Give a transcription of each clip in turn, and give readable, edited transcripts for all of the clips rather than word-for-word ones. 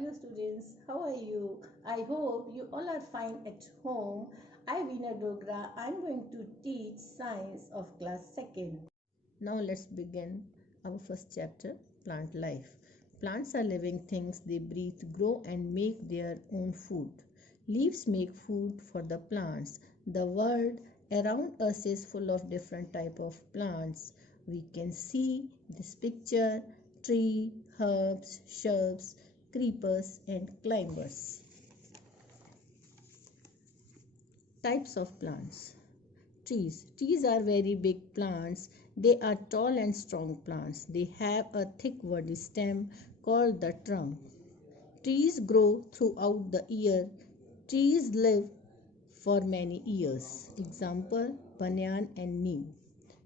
Hello students, how are you? I hope you all are fine at home. I'm Veena Dogra. I'm going to teach science of class 2nd. Now let's begin our first chapter, plant life. Plants are living things. They breathe, grow and make their own food. Leaves make food for the plants. The world around us is full of different type of plants. We can see this picture: tree, herbs, shrubs, creepers and climbers. Types of plants. Trees. Trees are very big plants. They are tall and strong plants. They have a thick woody stem called the trunk. Trees grow throughout the year. Trees live for many years. Example, banyan and neem.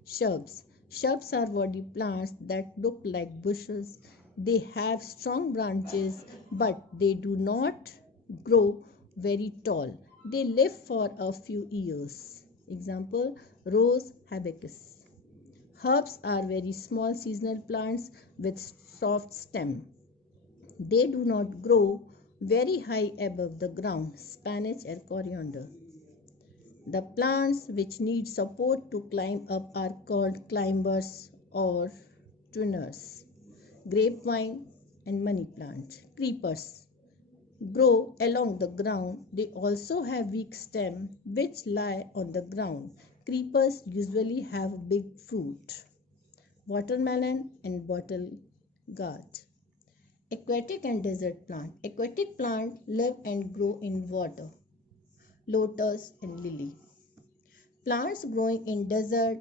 Shrubs. Shrubs are woody plants that look like bushes. They have strong branches, but they do not grow very tall. They live for a few years. Example, rose, hibiscus. Herbs are very small seasonal plants with soft stem. They do not grow very high above the ground. Spinach and coriander. The plants which need support to climb up are called climbers or twiners. Grapevine and money plant. Creepers grow along the ground. They also have weak stems which lie on the ground. Creepers usually have big fruit. Watermelon and bottle gourd. Aquatic and desert plant. Aquatic plants live and grow in water. Lotus and lily. Plants growing in desert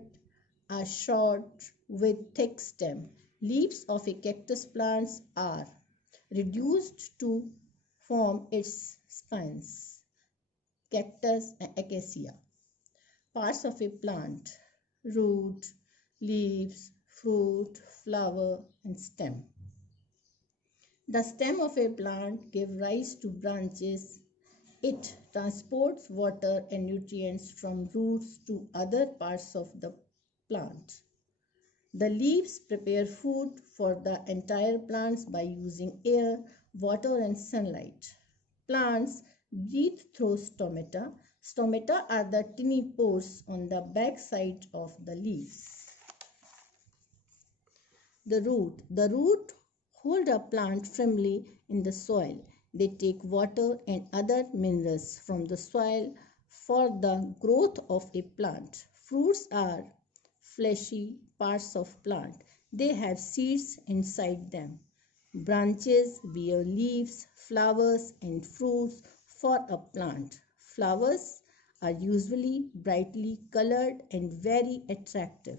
are short with thick stem. Leaves of a cactus plant are reduced to form its spines. Cactus and acacia. Parts of a plant: root, leaves, fruit, flower and stem. The stem of a plant gives rise to branches. It transports water and nutrients from roots to other parts of the plant. The leaves prepare food for the entire plants by using air, water and sunlight. Plants breathe through stomata. Stomata are the tiny pores on the back side of the leaves. The root. The root hold a plant firmly in the soil. They take water and other minerals from the soil for the growth of a plant. Fruits are fleshy parts of plant. They have seeds inside them. Branches bear leaves, flowers and fruits for a plant. Flowers are usually brightly colored and very attractive.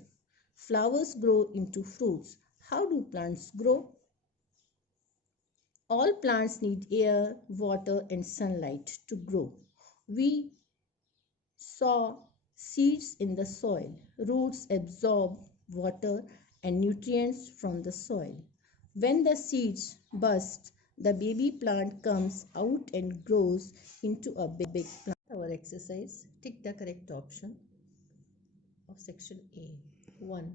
Flowers grow into fruits. How do plants grow? All plants need air, water and sunlight to grow. We sow seeds in the soil. Roots absorb water and nutrients from the soil. When the seeds burst, the baby plant comes out and grows into a big plant. Our exercise: tick the correct option of section A. 1.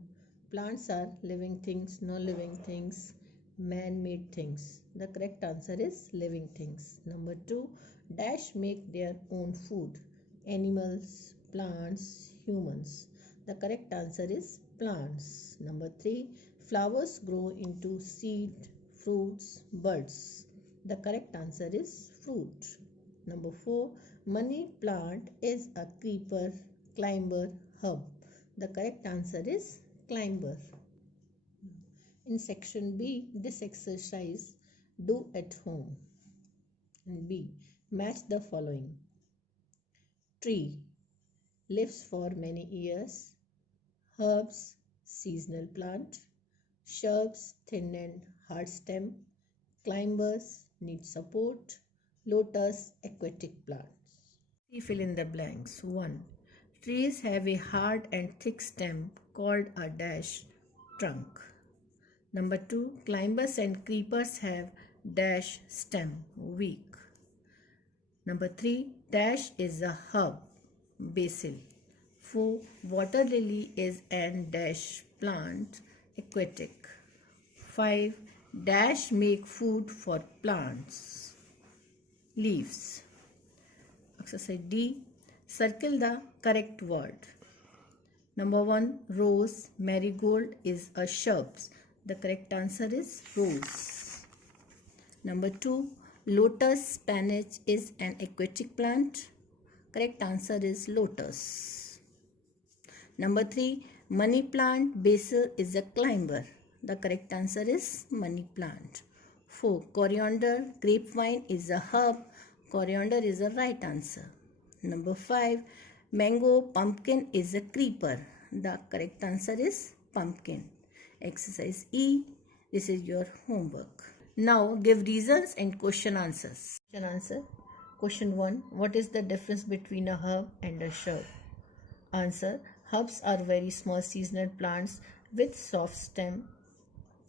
Plants are living things, no living things, man-made things. The correct answer is living things. Number 2. Dash make their own food. Animals, plants, humans. The correct answer is plants. Number 3. Flowers grow into seed, fruits, buds. The correct answer is fruit. Number 4. Money plant is a creeper, climber, herb. The correct answer is climber. In section B, this exercise do at home. And B, match the following. Tree lives for many years. Herbs, seasonal plant. Shrubs, thin and hard stem. Climbers, need support. Lotus, aquatic plants. Fill in the blanks. 1. Trees have a hard and thick stem called a dash trunk. Number 2. Climbers and creepers have dash stem, weak. Number 3. Dash is a herb, basil. 4. Water lily is an dash plant, aquatic. 5. Dash make food for plants. Leaves. Exercise D. Circle the correct word. Number 1. Rose, marigold is a shrub. The correct answer is rose. Number 2. Lotus spinach is an aquatic plant. Correct answer is lotus. Number 3. Money plant, basil is a climber. The correct answer is money plant. 4. Coriander, grapevine is a herb. Coriander is the right answer. Number 5. Mango, pumpkin is a creeper. The correct answer is pumpkin. Exercise E. This is your homework. Now give reasons and question answers. Question answer. Question 1. What is the difference between a herb and a shrub? Answer. Herbs are very small seasonal plants with soft stem,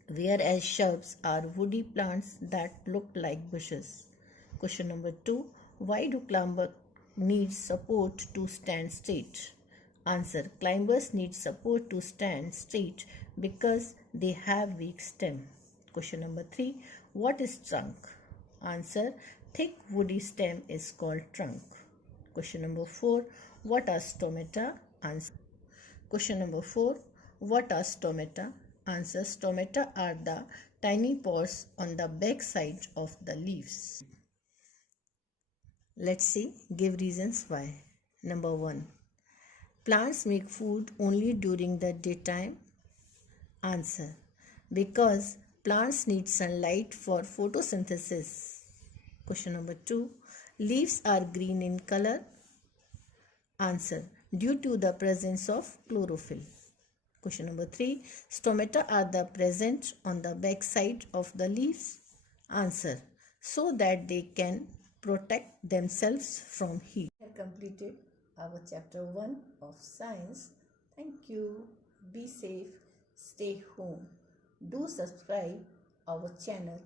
whereas shrubs are woody plants that look like bushes. Question number 2. Why do climbers need support to stand straight? Answer. Climbers need support to stand straight because they have weak stem. Question number 3. What is trunk? Answer. Thick woody stem is called trunk. Question number 4. What are stomata? Answer. Question number 4. What are stomata? Answer. Stomata are the tiny pores on the back side of the leaves. Let's see. Give reasons why. Number 1. Plants make food only during the daytime. Answer. Because plants need sunlight for photosynthesis. Question number 2. Leaves are green in color. Answer. Due to the presence of chlorophyll. Question number 3. Stomata are the present on the back side of the leaves. Answer. So that they can protect themselves from heat. We have completed our chapter 1 of science. Thank you. Be safe. Stay home. Do subscribe our channel